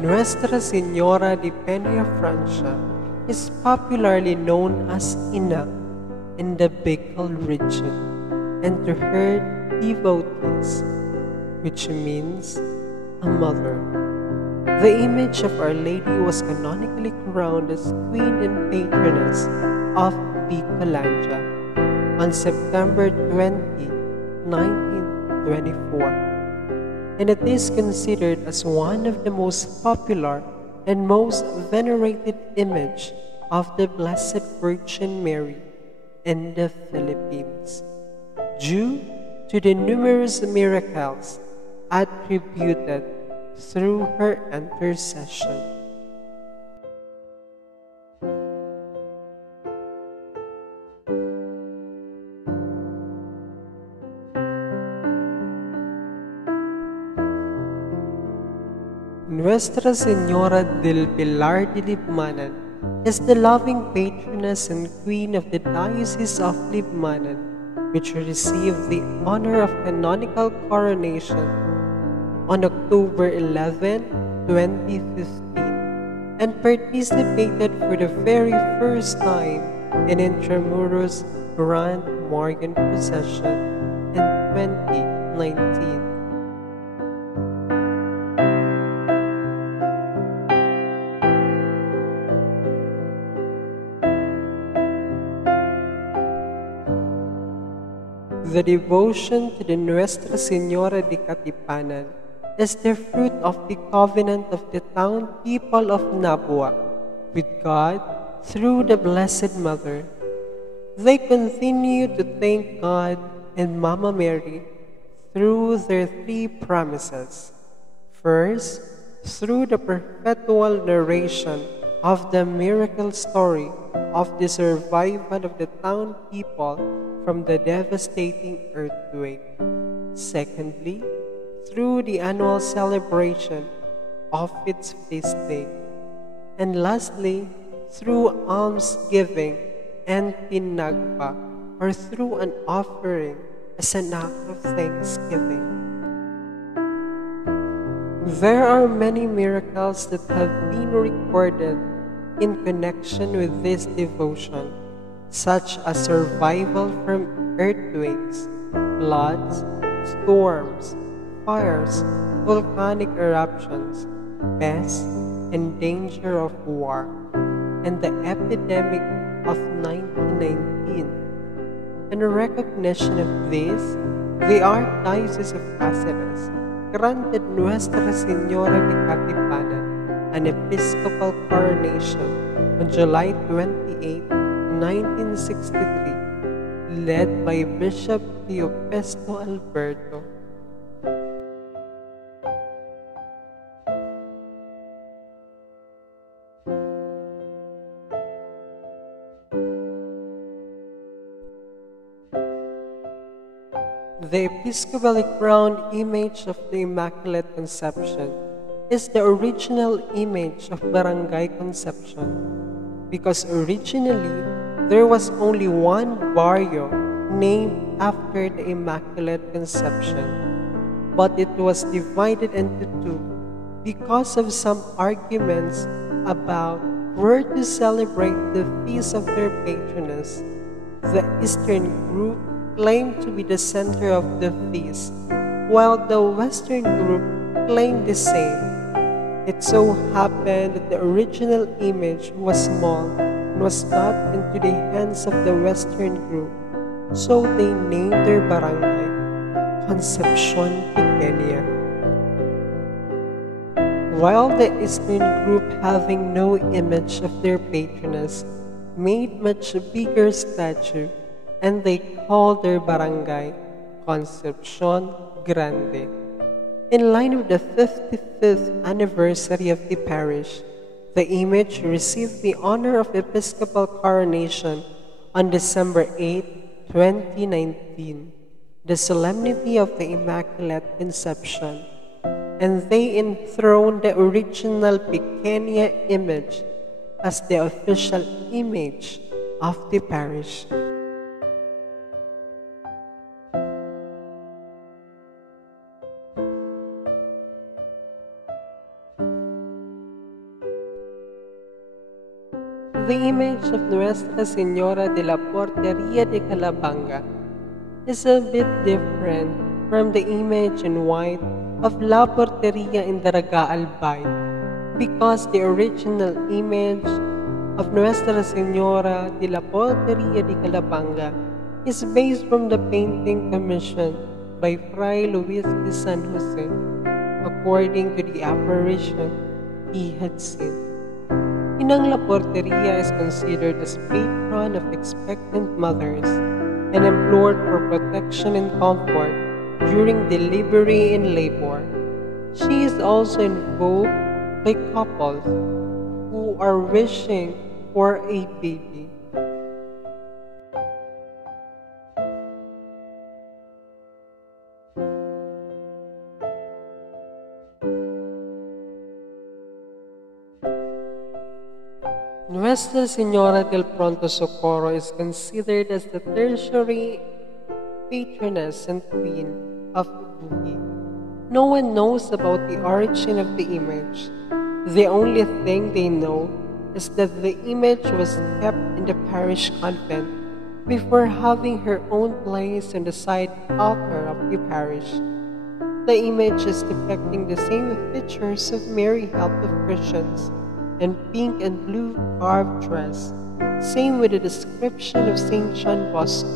Nuestra Señora de Peña Francia is popularly known as Ina in the Bicol region, and to her devotees, which means a mother. The image of Our Lady was canonically crowned as Queen and Patroness of Bicolandia on September 20, 1924, and it is considered as one of the most popular and most venerated image of the Blessed Virgin Mary in the Philippines, due to the numerous miracles attributed through her intercession. Nuestra Señora del Pilar de Libmanan is the loving patroness and queen of the Diocese of Libmanan, which received the honor of canonical coronation on October 11, 2015, and participated for the very first time in Intramuros Grand Morgan Procession in 2019. The devotion to the Nuestra Señora de Katipanan is the fruit of the covenant of the town people of Nabua with God through the Blessed Mother. They continue to thank God and Mama Mary through their three promises. First, through the perpetual narration of the miracle story of the survival of the town people from the devastating earthquake. Secondly, through the annual celebration of its feast day. And lastly, through almsgiving and tinagpa, or through an offering as an act of thanksgiving. There are many miracles that have been recorded in connection with this devotion, such as survival from earthquakes, floods, storms, fires, volcanic eruptions, pests, and danger of war, and the epidemic of 1919. In recognition of this, the Archdiocese of Cáceres granted Nuestra Señora de Katipanan an episcopal coronation on July 28, 1963, led by Bishop Teopesto Alberto. The episcopally crowned image of the Immaculate Conception is the original image of Barangay Conception, because originally there was only one barrio named after the Immaculate Conception, but it was divided into two because of some arguments about where to celebrate the feast of their patroness. The Eastern group claimed to be the center of the feast, while the Western group claimed the same. It so happened that the original image was small and was not into the hands of the Western group, so they named their barangay Concepcion Pequeña. While the Eastern group, having no image of their patroness, made much bigger statue, and they called their barangay Concepcion Grande. In line with the 55th anniversary of the parish, the image received the honor of episcopal coronation on December 8, 2019, the solemnity of the Immaculate Conception, and they enthroned the original Pequeña image as the official image of the parish. The image of Nuestra Señora de la Portería de Calabanga is a bit different from the image in white of La Portería in Daraga Albay because the original image of Nuestra Señora de la Portería de Calabanga is based from the painting commissioned by Fray Luis de San Jose, according to the apparition he had seen. Inang La Portería is considered as patron of expectant mothers and implored for protection and comfort during delivery and labor. She is also invoked by couples who are wishing for a baby. Nuestra Señora del Pronto Socorro is considered as the tertiary patroness and queen of Buhi. No one knows about the origin of the image. The only thing they know is that the image was kept in the parish convent before having her own place on the side altar of the parish. The image is depicting the same features of Mary Help of Christians and pink and blue carved dress. Same with the description of Saint John Bosco.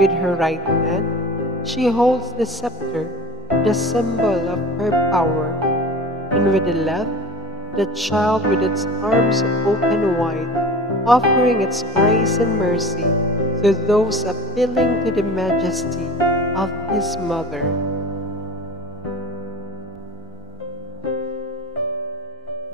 With her right hand, she holds the scepter, the symbol of her power, and with the left, the child with its arms open wide, offering its grace and mercy to those appealing to the majesty of his mother.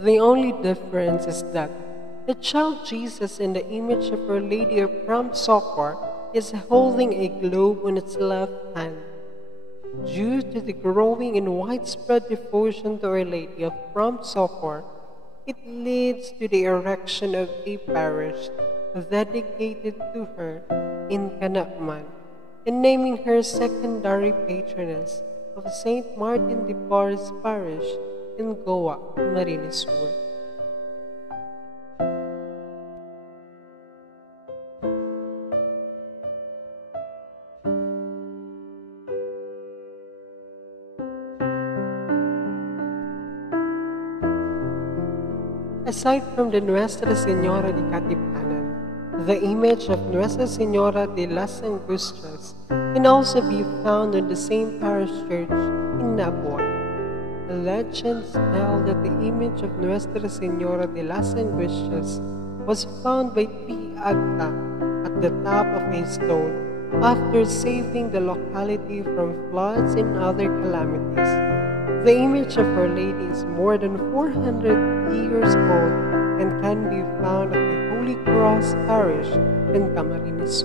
The only difference is that the child Jesus in the image of Our Lady of Prompt Succor is holding a globe on its left hand. Due to the growing and widespread devotion to Our Lady of Prompt Succor, it leads to the erection of a parish dedicated to her in Canacman and naming her secondary patroness of Saint Martin de Porres Parish in Goa, Camarines. Aside from the Nuestra Señora de Katipunan, the image of Nuestra Señora de las Angustias can also be found in the same parish church in Nabua. The legends tell that the image of Nuestra Señora de las Angustias was found by Tri Agta at the top of a stone after saving the locality from floods and other calamities. The image of Our Lady is more than 400 years old and can be found at the Holy Cross Parish in Camarines.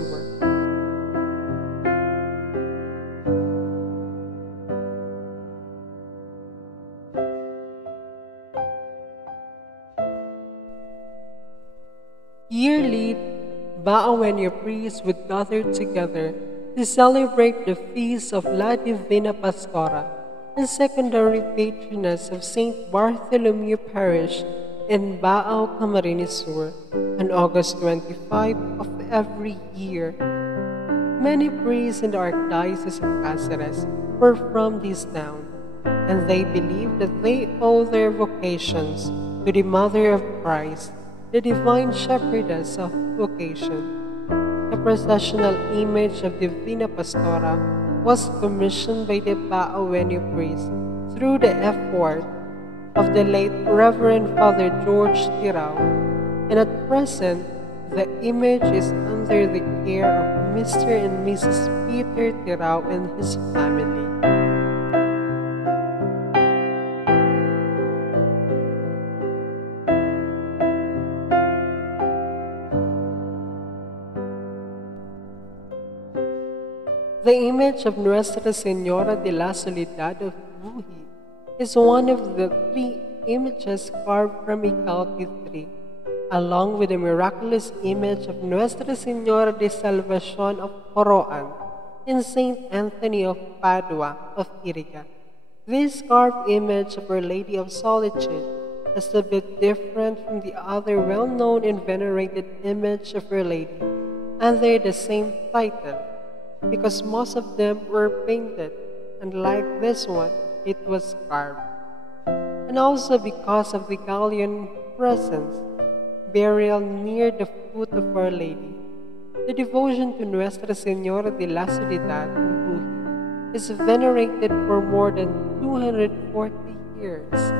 Yearly, Baawenyo priests would gather together to celebrate the feast of La Divina Pastora and secondary patroness of Saint Bartholomew Parish in Baao, Camarines Sur on August 25 of every year. Many priests in the Archdiocese of Cáceres were from this town, and they believe that they owe their vocations to the Mother of Christ, the Divine Shepherdess of Vocation. The processional image of Divina Pastora was commissioned by the Baawenyo priest through the effort of the late Reverend Father George Tirao, and at present, the image is under the care of Mr. and Mrs. Peter Tirao and his family. The image of Nuestra Señora de la Soledad of Buhi is one of the 3 images carved from a Calpi tree, along with the miraculous image of Nuestra Señora de Salvación of Coroan and Saint Anthony of Padua of Iriga. This carved image of Our Lady of Solitude is a bit different from the other well-known and venerated image of Our Lady under the same title, because most of them were painted, and like this one, it was carved. And also because of the galleon presence, burial near the foot of Our Lady. The devotion to Nuestra Señora de la Soledad in Buhi is venerated for more than 240 years.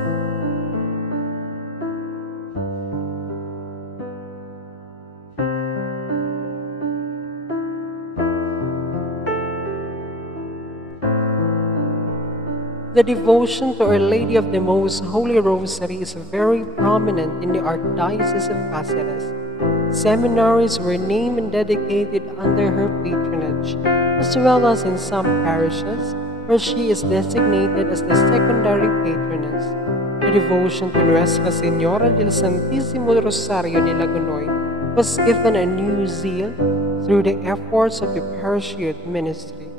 The devotion to Our Lady of the Most Holy Rosary is very prominent in the Archdiocese of Cáceres. Seminaries were named and dedicated under her patronage, as well as in some parishes where she is designated as the secondary patroness. The devotion to Nuestra Señora del Santísimo Rosario de Lagunoy was given a new zeal through the efforts of the parish youth ministry.